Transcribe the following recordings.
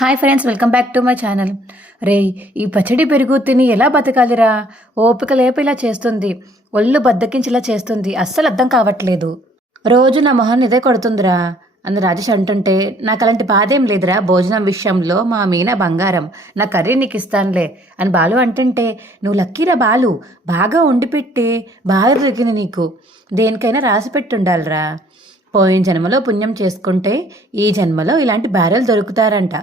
Hi friends, welcome back to my channel. రే, ఈ పచ్చడి పెరుగు తిని ఎలా బతకాలిరా? ఓపిక లేపేలా చేస్తుంది, ఒళ్ళు బద్దకించేలా చేస్తుంది. అస్సలు అర్థం కావట్లేదు. రోజు నా మొహాన్ని ఇదే కొడుతుందిరా అని రాజేష్ అంటుంటే, నాకు అలాంటి బాధ ఏం లేదురా. భోజనం విషయంలో మా మీనా బంగారం, నా కర్రీ నీకు ఇస్తానులే అని బాలు అంటుంటే, నువ్వు లక్కీరా బాలు, బాగా వండిపెట్టి బాగా దొరికింది నీకు. దేనికైనా రాసి పెట్టుండాలిరా. పోయిన జన్మలో పుణ్యం చేసుకుంటే ఈ జన్మలో ఇలాంటి భార్యలు దొరుకుతారంట.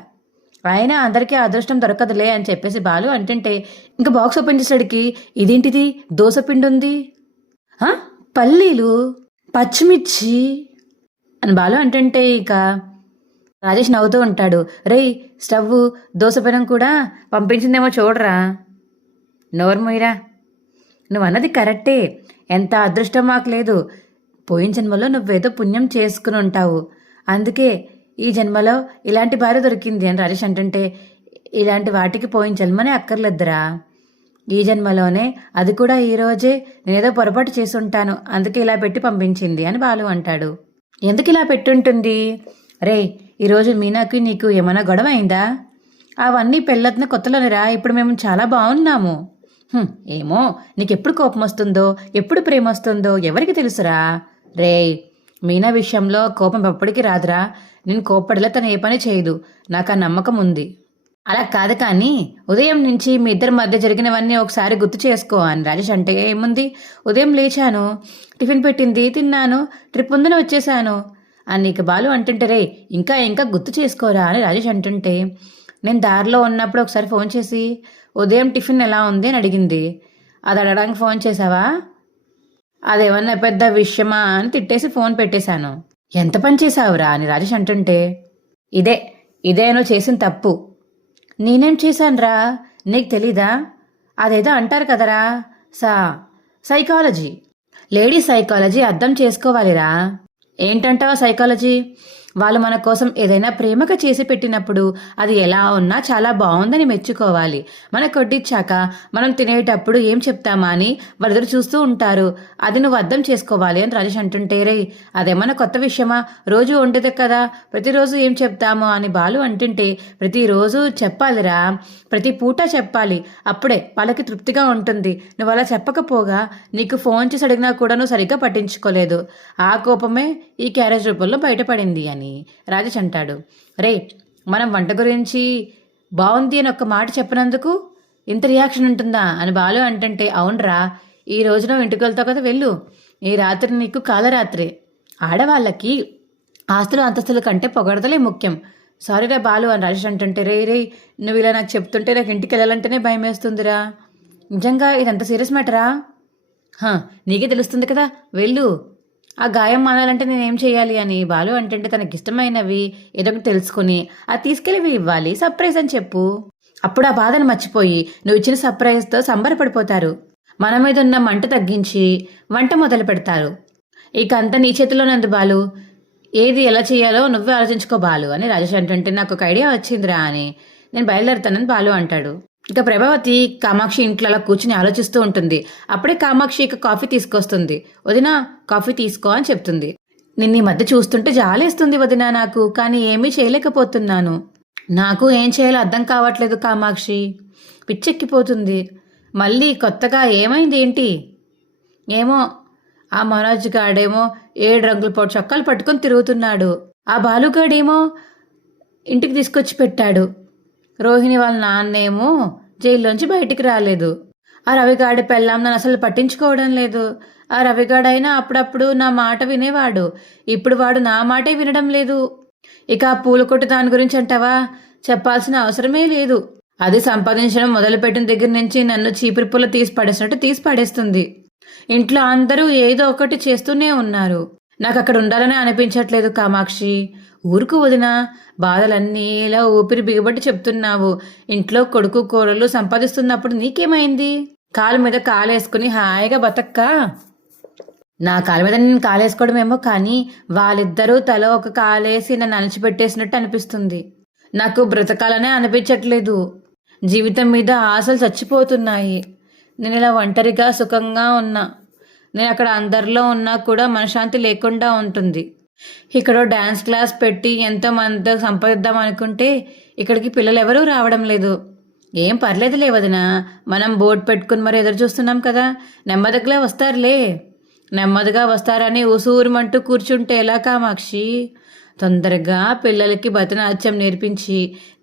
ఆయన అందరికీ అదృష్టం దొరకదులే అని చెప్పేసి బాలు అంటుంటే, ఇంకా బాక్స్ ఓపెన్ చేసేటికి, ఇదేంటిది దోశ పిండి ఉంది, పల్లీలు, పచ్చిమిర్చి అని బాలు అంటుంటే, ఇక రాజేష్ నవ్వుతూ ఉంటాడు. రేయ్, స్టవ్ దోశ పెనం కూడా పంపించిందేమో చూడరా. నోర్మోయిరా, నువ్వు అన్నది కరెక్టే. ఎంత అదృష్టం మాకు లేదు. పోయిన జన్మలో నువ్వేదో పుణ్యం చేసుకుని ఉంటావు, అందుకే ఈ జన్మలో ఇలాంటి భార్య దొరికింది అని రాజేష్ అంటుంటే, ఇలాంటి వాటికి పోయిన జన్మనే అక్కర్లేదురా. ఈ జన్మలోనే, అది కూడా ఈరోజే నేనేదో పొరపాటు చేసి ఉంటాను, అందుకే ఇలా పెట్టి పంపించింది అని బాలు అంటాడు. ఎందుకు ఇలా పెట్టుంటుంది? రే, ఈరోజు మీనాకి నీకు ఏమైనా గొడవ అయిందా? అవన్నీ పెళ్ళొత్తిన కొత్తలోనిరా, ఇప్పుడు మేము చాలా బాగున్నాము. ఏమో, నీకెప్పుడు కోపం వస్తుందో ఎప్పుడు ప్రేమ వస్తుందో ఎవరికి తెలుసురా. రే, మీనా విషయంలో కోపం ఎప్పటికీ రాదురా. నేను కోప్పడిలా తను ఏ పని చేయదు, నాకు ఆ నమ్మకం ఉంది. అలా కాదు కానీ, ఉదయం నుంచి మీ ఇద్దరి మధ్య జరిగినవన్నీ ఒకసారి గుర్తు చేసుకో అని రాజేష్ అంటే, ఏముంది, ఉదయం లేచాను, టిఫిన్ పెట్టింది తిన్నాను, ట్రిప్ ముందున వచ్చేసాను అని నీకు బాలు అంటుంటే, రే ఇంకా ఇంకా గుర్తు చేసుకోరా అని రాజేష్ అంటుంటే, నేను దారిలో ఉన్నప్పుడు ఒకసారి ఫోన్ చేసి ఉదయం టిఫిన్ ఎలా ఉంది అని అడిగింది, అది అడగడానికి ఫోన్ చేసావా? అదేమన్నా పెద్ద విషయమా అని తిట్టేసి ఫోన్ పెట్టేశాను. ఎంత పని చేశావురా అని రాజేష్ అంటుంటే, ఇదే నువ్వు చేసిన తప్పు. నేనేం చేశానురా, నీకు తెలీదా? అదేదో అంటారు కదరా, సైకాలజీ, లేడీస్ సైకాలజీ అర్థం చేసుకోవాలిరా. ఏంటంటావా సైకాలజీ? వాళ్ళు మన కోసం ఏదైనా ప్రేమగా చేసి పెట్టినప్పుడు అది ఎలా ఉన్నా చాలా బాగుందని మెచ్చుకోవాలి. మనకు కొట్టించాక మనం తినేటప్పుడు ఏం చెప్తామా అని వాళ్ళెదురు చూస్తూ ఉంటారు. అది నువ్వు అర్థం చేసుకోవాలి అని రాజేష్ అంటుంటే, రే అదేమన్నా కొత్త విషయమా? రోజు వండితే కదా, ప్రతిరోజు ఏం చెప్తామో అని బాలు అంటుంటే, ప్రతిరోజు చెప్పాలిరా, ప్రతి పూట చెప్పాలి, అప్పుడే వాళ్ళకి తృప్తిగా ఉంటుంది. నువ్వు అలా చెప్పకపోగా నీకు ఫోన్ చేసి అడిగినా కూడా నువ్వు సరిగ్గా పట్టించుకోలేదు. ఆ కోపమే ఈ క్యారేజ్ రూపంలో బయటపడింది అని రాజేష్ అంటాడు. రే, మనం వంట గురించి బాగుంది అని ఒక్క మాట చెప్పినందుకు ఇంత రియాక్షన్ ఉంటుందా అని బాలు అంటుంటే, అవునరా, ఈ రోజున ఇంటికి వెళ్తావు కదా, వెళ్ళు. ఈ రాత్రి నీకు కాలరాత్రి. ఆడవాళ్ళకి ఆస్తులు అంతస్తుల కంటే పొగడతలే ముఖ్యం. సారీరా బాలు అని రాజేష్ అంటుంటే, రే నువ్వు ఇలా నాకు చెప్తుంటే నాకు ఇంటికి వెళ్ళాలంటేనే భయం వేస్తుందిరా. నిజంగా ఇదంత సీరియస్ మ్యాటరా? నీకే తెలుస్తుంది కదా, వెళ్ళు. ఆ గాయం మానాలంటే నేనేం చేయాలి అని బాలు అంటుంటే, తనకిష్టమైనవి ఏదో ఒకటి తెలుసుకుని అది తీసుకెళ్ళి ఇవ్వాలి, సర్ప్రైజ్ అని చెప్పు. అప్పుడు ఆ బాధను మర్చిపోయి నువ్వు ఇచ్చిన సర్ప్రైజ్తో సంబరపడిపోతారు. మన మీద ఉన్న మంట తగ్గించి వంట మొదలు పెడతారు. ఇక అంతా నీ చేతిలోనందు బాలు, ఏది ఎలా చేయాలో నువ్వే ఆలోచించుకో బాలు అని రాజేష్ అంటుంటే, నాకు ఒక ఐడియా వచ్చిందిరా అని నేను బయలుదేరుతానని బాలు అంటాడు. ఇక ప్రభావతి కామాక్షి ఇంట్లో అలా కూర్చుని ఆలోచిస్తూ ఉంటుంది. అప్పుడే కామాక్షి ఇక కాఫీ తీసుకొస్తుంది. వదినా, కాఫీ తీసుకో అని చెప్తుంది. నిన్న ఈ మధ్య చూస్తుంటే జాలేస్తుంది వదినా నాకు, కానీ ఏమీ చేయలేకపోతున్నాను. నాకు ఏం చేయాలో అర్థం కావట్లేదు కామాక్షి, పిచ్చెక్కిపోతుంది. మళ్ళీ కొత్తగా ఏమైంది ఏంటి? ఏమో, ఆ మనోజ్ గాడేమో 7 రంగుల పోటు చొక్కాలు పట్టుకొని తిరుగుతున్నాడు. ఆ బాలుగాడేమో ఇంటికి తీసుకొచ్చి పెట్టాడు. రోహిణి వాళ్ళ నాన్నేమో జైల్లోంచి బయటికి రాలేదు. ఆ రవిగాడి పెళ్ళాం నన్ను అసలు పట్టించుకోవడం లేదు. ఆ రవిగాడైనా అప్పుడప్పుడు నా మాట వినేవాడు, ఇప్పుడు వాడు నా మాటే వినడం లేదు. ఇక ఆ పూల కొట్టు దాని గురించి అంటావా, చెప్పాల్సిన అవసరమే లేదు. అది సంపాదించడం మొదలుపెట్టిన దగ్గర నుంచి నన్ను చీపురు పుల్ల తీసి పడేస్తుంది. ఇంట్లో అందరూ ఏదో ఒకటి చేస్తూనే ఉన్నారు. నాకు అక్కడ ఉండాలని అనిపించట్లేదు కామాక్షి. ఊరుకు వదినా, బాధలన్నీ ఇలా ఊపిరి బిగబట్టి చెప్తున్నావు. ఇంట్లో కొడుకు కూరలు సంపాదిస్తున్నప్పుడు నీకేమైంది? కాలు మీద కాలేసుకుని హాయిగా బతక్క. నా కాలు మీద నేను కాలేసుకోవడమేమో కానీ, వాళ్ళిద్దరూ తల ఒక కాలేసి నన్ను అణిచిపెట్టేసినట్టు అనిపిస్తుంది. నాకు బ్రతకాలనే అనిపించట్లేదు. జీవితం మీద ఆశలు చచ్చిపోతున్నాయి. నేను ఇలా ఒంటరిగా సుఖంగా ఉన్నా. నేను అక్కడ అందరిలో ఉన్నా కూడా మనశ్శాంతి లేకుండా ఉంటుంది. ఇక్కడ డ్యాన్స్ క్లాస్ పెట్టి ఎంతో మంది సంపాదిద్దాం అనుకుంటే ఇక్కడికి పిల్లలు ఎవరూ రావడం లేదు. ఏం పర్లేదులే వదినా, మనం బోర్డు పెట్టుకుని మరి ఎదురు చూస్తున్నాం కదా, నెమ్మదిగా వస్తారులే. నెమ్మదిగా వస్తారని ఉసూరుమంటూ కూర్చుంటే ఎలా కామాక్షి? తొందరగా పిల్లలకి భరతనాట్యం నేర్పించి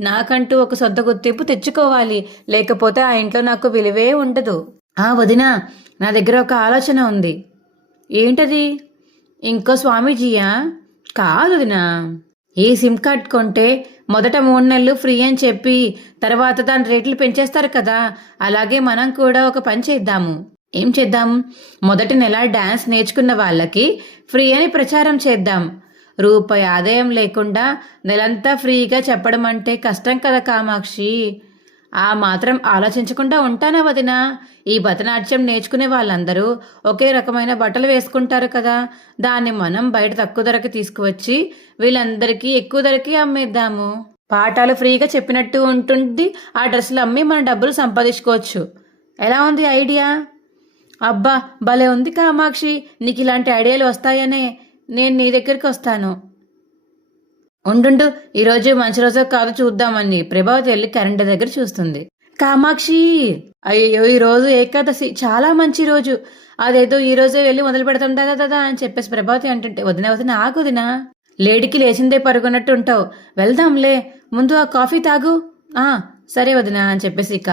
నాకంటూ ఒక సొంత గుర్తింపు తెచ్చుకోవాలి, లేకపోతే ఆ ఇంట్లో నాకు విలువే ఉండదు. వదినా, నా దగ్గర ఒక ఆలోచన ఉంది. ఏంటది? ఇంకో స్వామీజీయా? కాదు వదినా, ఈ సిమ్ కార్డ్ కొంటే మొదట 3 నెలలు ఫ్రీ అని చెప్పి తర్వాత దాని రేట్లు పెంచేస్తారు కదా, అలాగే మనం కూడా ఒక పని చేద్దాము. ఏం చేద్దాం? మొదటి నెల డాన్స్ నేర్చుకున్న వాళ్ళకి ఫ్రీ అని ప్రచారం చేద్దాం. రూపాయి ఆదాయం లేకుండా నెలంతా ఫ్రీగా చెప్పడం అంటే కష్టం కదా కామాక్షి. ఆ మాత్రం ఆలోచించకుండా ఉంటానా వదినా? ఈ భరతనాట్యం నేర్చుకునే వాళ్ళందరూ ఒకే రకమైన బట్టలు వేసుకుంటారు కదా, దాన్ని మనం బయట తక్కువ ధరకి తీసుకువచ్చి వీళ్ళందరికీ ఎక్కువ ధరకి అమ్మేద్దాము. పాఠాలు ఫ్రీగా చెప్పినట్టు ఉంటుంది, ఆ డ్రెస్సులు అమ్మి మన డబ్బులు సంపాదించుకోవచ్చు. ఎలా ఉంది ఐడియా? అబ్బా, భలే ఉంది కామాక్షి. నీకు ఇలాంటి ఐడియాలు వస్తాయనే నేను నీ దగ్గరికి వస్తాను. ఉండు, ఈరోజు మంచి రోజు కాదు చూద్దామని ప్రభావతి వెళ్ళి క్యాలెండర్ దగ్గర చూస్తుంది. కామాక్షి, అయ్యో ఈరోజు ఏకాదశి, చాలా మంచి రోజు. అదేదో ఈ రోజే వెళ్ళి మొదలు పెడతాం దాదా అని చెప్పేసి ప్రభావతి అంటుంటే, వదిన ఆగుదినా, లేడీకి లేచిందే పరుగున్నట్టు ఉంటావు, వెళ్దాంలే, ముందు ఆ కాఫీ తాగు. సరే వదిన అని చెప్పేసి ఇక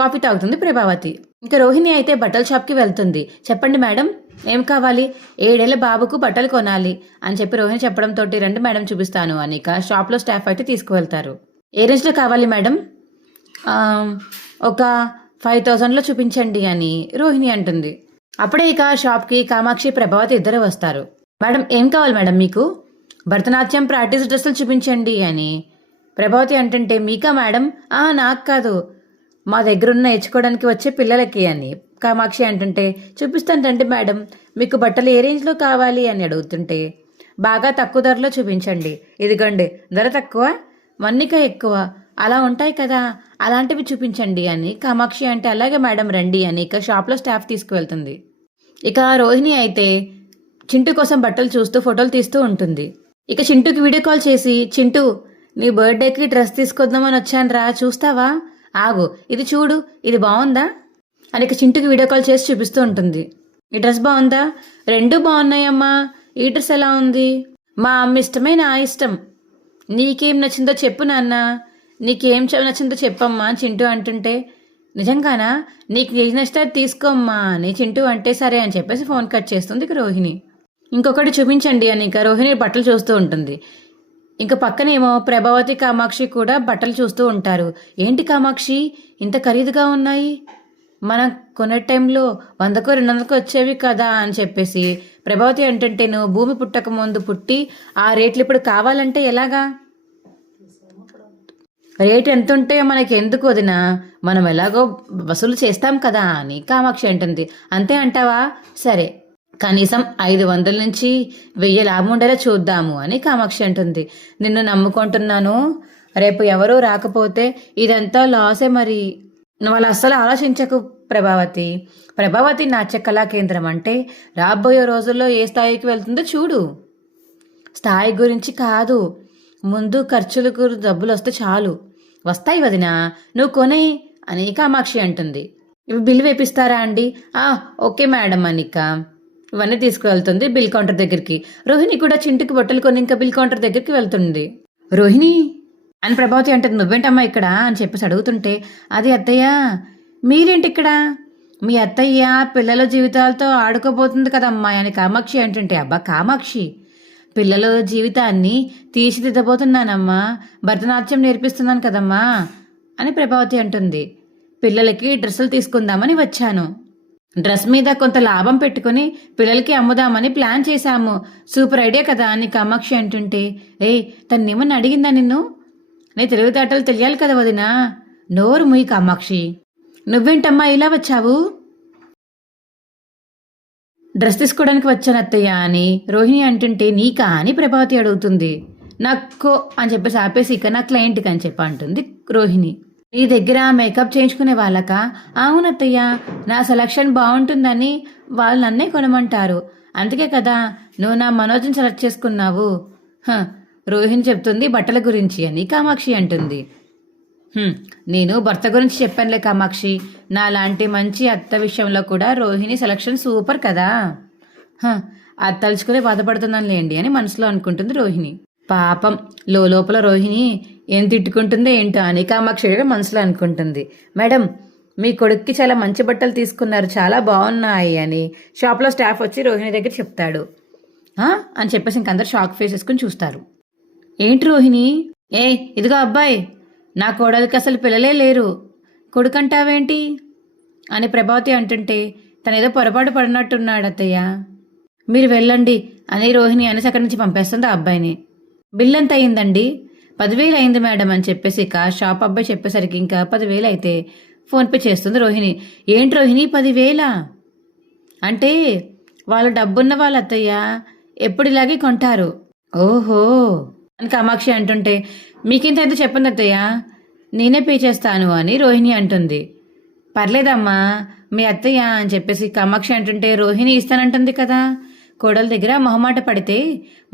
కాఫీ తాగుతుంది ప్రభావతి. ఇంకా రోహిణి అయితే బట్టల షాప్కి వెళ్తుంది. చెప్పండి మేడం, ఏం కావాలి? 7 ఏళ్ల బాబుకు బట్టలు కొనాలి అని చెప్పి రోహిణి చెప్పడంతో, రండి మేడం చూపిస్తాను అని ఇక షాప్లో స్టాఫ్ అయితే తీసుకువెళ్తారు. ఏ రేంజ్లో కావాలి మేడం? ఒక 5000లో చూపించండి అని రోహిణి అంటుంది. అప్పుడే ఇక షాప్కి కామాక్షి ప్రభావతి ఇద్దరు వస్తారు. మేడం, ఏం కావాలి మేడం మీకు? భరతనాట్యం ప్రాక్టీస్ డ్రెస్సులు చూపించండి అని ప్రభావతి అంటుంటే, మీకా మేడం? నాకు కాదు, మా దగ్గరున్న నేర్చుకోవడానికి వచ్చే పిల్లలకి అని కామాక్షి అంటుంటే, చూపిస్తానంటే మేడం, మీకు బట్టలు ఏ రేంజ్లో కావాలి అని అడుగుతుంటే, బాగా తక్కువ ధరలో చూపించండి, ఇదిగోండి ధర తక్కువ మన్నిక ఎక్కువ అలా ఉంటాయి కదా, అలాంటివి చూపించండి అని కామాక్షి అంటే, అలాగే మేడం రండి అని ఇక షాప్లో స్టాఫ్ తీసుకువెళ్తుంది. ఇక రోహిణి అయితే చింటూ కోసం బట్టలు చూస్తూ ఫోటోలు తీస్తూ ఉంటుంది. ఇక చింటూకి వీడియో కాల్ చేసి, చింటూ నీ బర్త్డేకి డ్రెస్ తీసుకొద్దామని వచ్చాను రా, చూస్తావా? ఆగు, ఇది చూడు, ఇది బాగుందా అని ఇక చింటూకి వీడియో కాల్ చేసి చూపిస్తూ ఉంటుంది. ఈ డ్రెస్ బాగుందా? 2 బాగున్నాయమ్మా. ఈ డ్రెస్ ఎలా ఉంది? మా అమ్మ ఇష్టమే నా ఇష్టం, నీకేం నచ్చిందో చెప్పు నాన్న, నీకేం నచ్చిందో చెప్పమ్మా అని చింటూ అంటుంటే, నిజంగానా? నీకు ఏది నచ్చితే తీసుకోమ్మా అని చింటూ అంటే, సరే అని చెప్పేసి ఫోన్ కట్ చేస్తుంది ఇక రోహిణి. ఇంకొకటి చూపించండి అని ఇక రోహిణి బట్టలు చూస్తూ ఉంటుంది. ఇంకా పక్కనేమో ప్రభావతి కామాక్షి కూడా బట్టలు చూస్తూ ఉంటారు. ఏంటి కామాక్షి, ఇంత ఖరీదుగా ఉన్నాయి? మనం కొనే టైంలో 100కో 200కో వచ్చేవి కదా అని చెప్పేసి ప్రభావతి అంటుంటే, నువ్వు భూమి పుట్టక ముందు పుట్టి ఆ రేట్లు ఇప్పుడు కావాలంటే ఎలాగా? రేట్ ఎంత ఉంటే మనకి ఎందుకు వదినా, మనం ఎలాగో వసూలు చేస్తాం కదా అని కామాక్షి అంటుంది. అంతే అంటావా? సరే, కనీసం 500 నుంచి 1000 లాభం ఉండేలా చూద్దాము అని కామాక్షి అంటుంది. నిన్ను నమ్ముకుంటున్నాను, రేపు ఎవరూ రాకపోతే ఇదంతా లాసే. మరి నువ్వు అలా అస్సలు ఆలోచించకు ప్రభావతి. ప్రభావతి నాట్య కళా కేంద్రం అంటే రాబోయే రోజుల్లో ఏ స్థాయికి వెళ్తుందో చూడు. స్థాయి గురించి కాదు, ముందు ఖర్చులకు డబ్బులు వస్తే చాలు. వస్తాయి వదినా, నువ్వు కొనే అని కామాక్షి అంటుంది. ఇవి బిల్లు వేపిస్తారా అండి? ఓకే మేడం అనిక ఇవన్నీ తీసుకువెళ్తుంది బిల్ కౌంటర్ దగ్గరికి. రోహిణి కూడా చింటికి బట్టలు కొని ఇంకా బిల్ కౌంటర్ దగ్గరికి వెళ్తుంది. రోహిణి అని ప్రభావతి అంటుంది, నువ్వేంటమ్మా ఇక్కడ అని చెప్పేసి అడుగుతుంటే, అది అత్తయ్య, మీరేంటి ఇక్కడ? మీ అత్తయ్య పిల్లల జీవితాలతో ఆడుకోబోతుంది కదమ్మా అని కామాక్షి అంటుంటే, అబ్బా కామాక్షి, పిల్లల జీవితాన్ని తీర్చిదిద్దబోతున్నానమ్మా, భరతనాట్యం నేర్పిస్తున్నాను కదమ్మా అని ప్రభావతి అంటుంది. పిల్లలకి డ్రెస్సులు తీసుకుందామని వచ్చాను, డ్రెస్ మీద కొంత లాభం పెట్టుకుని పిల్లలకి అమ్ముదామని ప్లాన్ చేశాము, సూపర్ ఐడియా కదా అని కామాక్షి అంటుంటే, తన్నేమని అడిగిందా నిన్ను? నీ తెలివితేటలు తెలియాలి కదా వదినా. నోరు ముయ్యి కామాక్షి, నువ్వేంటమ్మా ఇలా వచ్చావు? డ్రెస్ తీసుకోవడానికి వచ్చాను అత్తయ్య అని రోహిణి అంటుంటే, నీకా అని ప్రభావతి అడుగుతుంది. నాకు అని చెప్పేసి ఆపేసి ఇక నా క్లయింట్కి అని చెప్పి అంటుంది రోహిణి. నీ దగ్గర మేకప్ చేయించుకునే వాళ్ళకా? అవునత్తయ్య, నా సెలక్షన్ బాగుంటుందని వాళ్ళు నన్నే కొనమంటారు, అందుకే కదా నువ్వు నా మనోజ్ని సెలెక్ట్ చేసుకున్నావు. రోహిణి చెప్తుంది బట్టల గురించి అని కామాక్షి అంటుంది. నేను భర్త గురించి చెప్పానులే కామాక్షి, నా లాంటి మంచి అత్త విషయంలో కూడా రోహిణి సెలక్షన్ సూపర్ కదా. అది తలుచుకునే బాధపడుతున్నానులేండి అని మనసులో అనుకుంటుంది రోహిణి. పాపం లోపల రోహిణి ఏం తిట్టుకుంటుందో ఏంటో అని కామాక్షి మనసులో అనుకుంటుంది. మేడం, మీ కొడుక్కి చాలా మంచి బట్టలు తీసుకున్నారు, చాలా బాగున్నాయి అని షాప్లో స్టాఫ్ వచ్చి రోహిణి దగ్గర చెప్తాడు. అని చెప్పేసి ఇంకందరు షాక్ ఫేస్ వేసుకుని చూస్తారు. ఏంటి రోహిణి, ఇదిగో అబ్బాయి, నా కోడలికి అసలు పిల్లలే లేరు, కొడుకంటావేంటి అని ప్రభావతి అంటుంటే తనేదో పొరపాటు పడినట్టున్నాడు. అత్తయ్య మీరు వెళ్ళండి అని రోహిణి అనేసి అక్కడి నుంచి పంపేస్తుంది ఆ అబ్బాయిని. బిల్ ఎంత అయిందండి? 10,000 అయింది మేడం అని చెప్పేసి ఇక షాప్ అబ్బాయి చెప్పేసరికి ఇంకా 10,000 అయితే ఫోన్పే చేస్తుంది రోహిణి. ఏంటి రోహిణి 10,000 అంటే వాళ్ళు డబ్బున్న వాళ్ళ అత్తయ్య ఎప్పుడు ఇలాగే కొంటారు. ఓహో అని కామాక్షి అంటుంటే మీకింత అయితే చెప్పండి అత్తయ్య, నేనే పే చేస్తాను అని రోహిణి అంటుంది. పర్లేదమ్మా మీ అత్తయ్య అని చెప్పేసి కామాక్షి అంటుంటే రోహిణి ఇస్తానంటుంది కదా, కోడల దగ్గర మొహమాట పడితే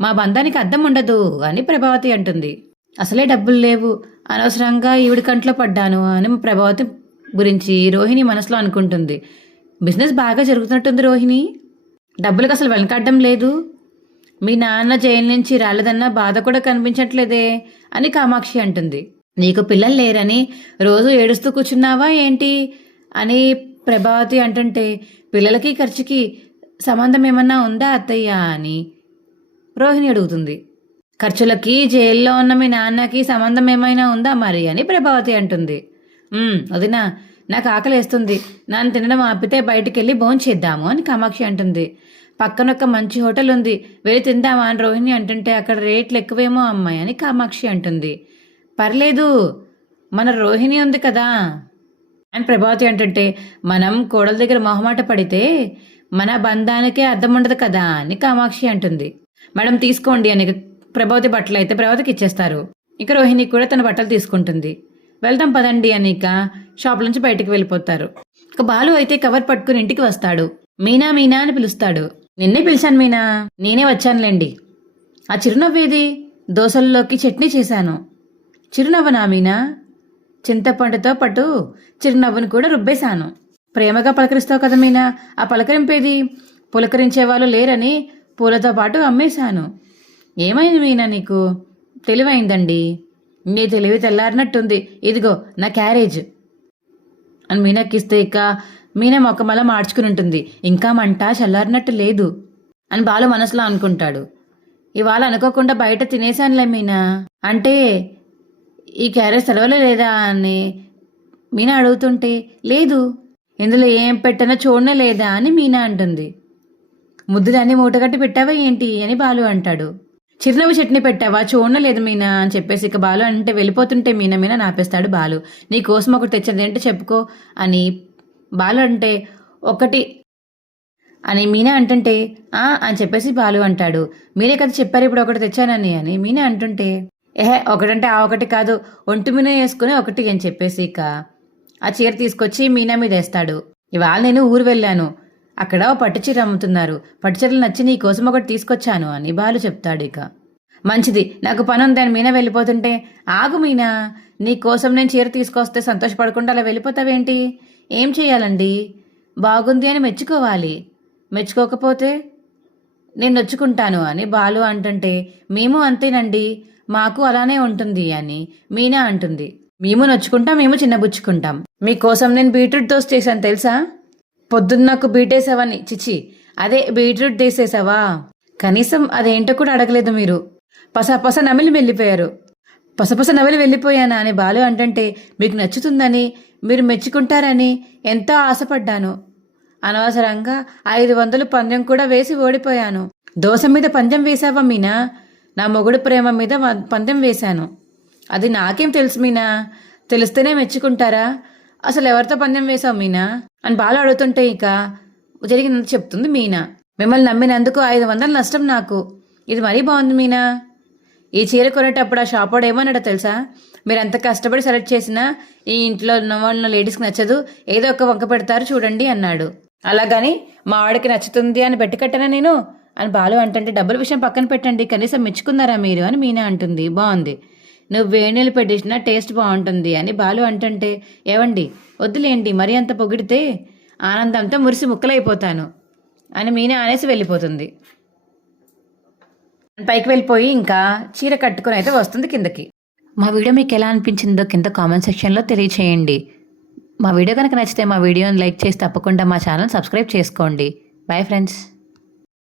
మా బంధానికి అద్దం ఉండదు అని ప్రభావతి అంటుంది. అసలే డబ్బులు లేవు, అనవసరంగా ఈవిడి కంట్లో పడ్డాను అని ప్రభావతి గురించి రోహిణి మనసులో అనుకుంటుంది. బిజినెస్ బాగా జరుగుతున్నట్టుంది రోహిణి, డబ్బులకు అసలు వెనకడ్డం లేదు, మీ నాన్న జైలు నుంచి రాలేదన్న బాధ కూడా కనిపించట్లేదే అని కామాక్షి అంటుంది. నీకు పిల్లలు లేరని రోజు ఏడుస్తూ కూర్చున్నావా ఏంటి అని ప్రభావతి అంటుంటే పిల్లలకి ఖర్చుకి సంబంధం ఏమన్నా ఉందా అత్తయ్య అని రోహిణి అడుగుతుంది. ఖర్చులకి జైల్లో ఉన్న మీ నాన్నకి సంబంధం ఏమైనా ఉందా మరి అని ప్రభావతి అంటుంది. వదినా, నాకు ఆకలేస్తుంది, నన్ను తినడం ఆపితే బయటికి వెళ్ళి భోంచేద్దాము అని కామాక్షి అంటుంది. పక్కన ఒక మంచి హోటల్ ఉంది, వెళ్ళి తిందామా అని రోహిణి అంటుంటే అక్కడ రేట్లు ఎక్కువేమో అమ్మాయి అని కామాక్షి అంటుంది. పర్లేదు, మన రోహిణి ఉంది కదా అని ప్రభావతి అంటుంటే మనం కోడల దగ్గర మొహమాట పడితే మన బంధానికే అర్థం ఉండదు కదా అని కామాక్షి అంటుంది. మేడం తీసుకోండి అని ప్రభావతి బట్టలు అయితే ప్రభావతికి ఇచ్చేస్తారు. ఇక రోహిణి కూడా తన బట్టలు తీసుకుంటుంది. వెళ్దాం పదండి అని ఇక షాప్ నుంచి బయటికి వెళ్ళిపోతారు. ఇక బాలు అయితే కవర్ పట్టుకుని ఇంటికి వస్తాడు. మీనా మీనా అని పిలుస్తాడు. నిన్నే పిలిచాను మీనా, నేనే వచ్చానులేండి. ఆ చిరునవ్వేది? దోశల్లోకి చట్నీ చేశాను. చిరునవ్వునా మీనా? చింతపండుతో పాటు చిరునవ్వును కూడా రుబ్బేశాను. ప్రేమగా పలకరిస్తావు కదా మీనా, ఆ పలకరింపేది? పులకరించే వాళ్ళు లేరని పూలతో పాటు అమ్మేశాను. ఏమైంది మీనా నీకు? తెలివైందండి, నీ తెలివి తెల్లారినట్టుంది. ఇదిగో నా క్యారేజ్ అని మీనాకిస్తే ఇక మీనా మొక్కమల మార్చుకుని ఉంటుంది. ఇంకా మంట చల్లారినట్టు లేదు అని బాలు మనసులో అనుకుంటాడు. ఇవాళ అనుకోకుండా బయట తినేశానులే మీనా అంటే ఈ క్యారేజ్ తెలవలే లేదా అని మీనా అడుగుతుంటే లేదు, ఇందులో ఏం పెట్టనో చూడనే లేదా అని మీనా అంటుంది. ముద్దులన్నీ మూటగట్టి పెట్టావా ఏంటి అని బాలు అంటాడు. చిరునవ్వు చట్నీ పెట్టావా చూడలేదు మీనా అని చెప్పేసి ఇక బాలు అంటే వెళ్ళిపోతుంటే మీనా నాపేస్తాడు బాలు. నీ కోసం ఒకటి తెచ్చింది ఏంటో చెప్పుకో అని బాలు అంటే ఒకటి అని మీనా అంటుంటే అని చెప్పేసి బాలు అంటాడు. మీరే కదా చెప్పారు ఇప్పుడు ఒకటి తెచ్చానని అని మీనా అంటుంటే ఒకటంటే ఆ ఒకటి కాదు, ఒంటి మీద వేసుకుని ఒకటి అని చెప్పేసి ఇక ఆ చీర తీసుకొచ్చి మీనా మీద వేస్తాడు. ఇవాళ నేను ఊరు వెళ్ళాను, అక్కడ పట్టుచీర అమ్ముతున్నారు, పట్టుచీరలు నచ్చి నీ కోసం ఒకటి తీసుకొచ్చాను అని బాలు చెప్తాడు. ఇక మంచిది, నాకు పని ఉంది అని మీనా వెళ్ళిపోతుంటే ఆగు మీనా, నీ కోసం నేను చీర తీసుకొస్తే సంతోషపడకుండా అలా వెళ్ళిపోతావేంటి? ఏం చేయాలండి? బాగుంది అని మెచ్చుకోవాలి, మెచ్చుకోకపోతే నేను నొచ్చుకుంటాను అని బాలు అంటుంటే మేము అంతేనండి, మాకు అలానే ఉంటుంది అని మీనా అంటుంది. మేము నొచ్చుకుంటాం, మేము చిన్నబుచ్చుకుంటాం. మీకోసం నేను బీట్రూట్ దోశ చేశాను తెలుసా? పొద్దున్న నాకు బీటేసావని, చిచి అదే బీట్రూట్ తీసేసావా? కనీసం అదేంటో కూడా అడగలేదు మీరు. పసపస నమిలి వెళ్ళిపోయారు. పసపస నమిలి వెళ్ళిపోయానా అని బాలు అంటుంటే మీకు నచ్చుతుందని, మీరు మెచ్చుకుంటారని ఎంతో ఆశపడ్డాను. అనవసరంగా 500 పందెం కూడా వేసి ఓడిపోయాను. దోశ మీద పందెం వేశావా మీనా? నా మొగుడు ప్రేమ మీద పందెం వేశాను. అది నాకేం తెలుసు మీనా? తెలిస్తేనే మెచ్చుకుంటారా? అసలు ఎవరితో పందెం వేశావు మీనా అని బాలు అడుగుతుంటే ఇక జరిగినంత చెప్తుంది మీనా. మిమ్మల్ని నమ్మినందుకు 500 నష్టం నాకు. ఇది మరీ బాగుంది మీనా. ఈ చీర కొనేటప్పుడు ఆ షాప్ వాడు ఏమన్నాడో తెలుసా? మీరు ఎంత కష్టపడి సెలెక్ట్ చేసినా ఈ ఇంట్లో ఉన్న లేడీస్కి నచ్చదు, ఏదో ఒక వంక పెడతారు చూడండి అన్నాడు. అలాగని మా వాడికి నచ్చుతుంది అని బెట్టి కట్టానా నేను అని బాలు అంటుంటే డబ్బుల విషయం పక్కన పెట్టండి, కనీసం మెచ్చుకున్నారా మీరు అని మీనా అంటుంది. బాగుంది, నువ్వు వేడి నీళ్ళు పెట్టించినా టేస్ట్ బాగుంటుంది అని బాలు అంటుంటే, ఏవండి వద్దులేండి, మరి అంత పొగిడితే ఆనందంతో మురిసి ముక్కలైపోతాను అని మీనా అనేసి వెళ్ళిపోతుంది. పైకి వెళ్ళిపోయి ఇంకా చీర కట్టుకుని అయితే వస్తుంది కిందకి. మా వీడియో మీకు ఎలా అనిపించిందో కింద కామెంట్ సెక్షన్లో తెలియచేయండి. మా వీడియో కనుక నచ్చితే మా వీడియోని లైక్ చేసి తప్పకుండా మా ఛానల్ సబ్స్క్రైబ్ చేసుకోండి. Bye friends.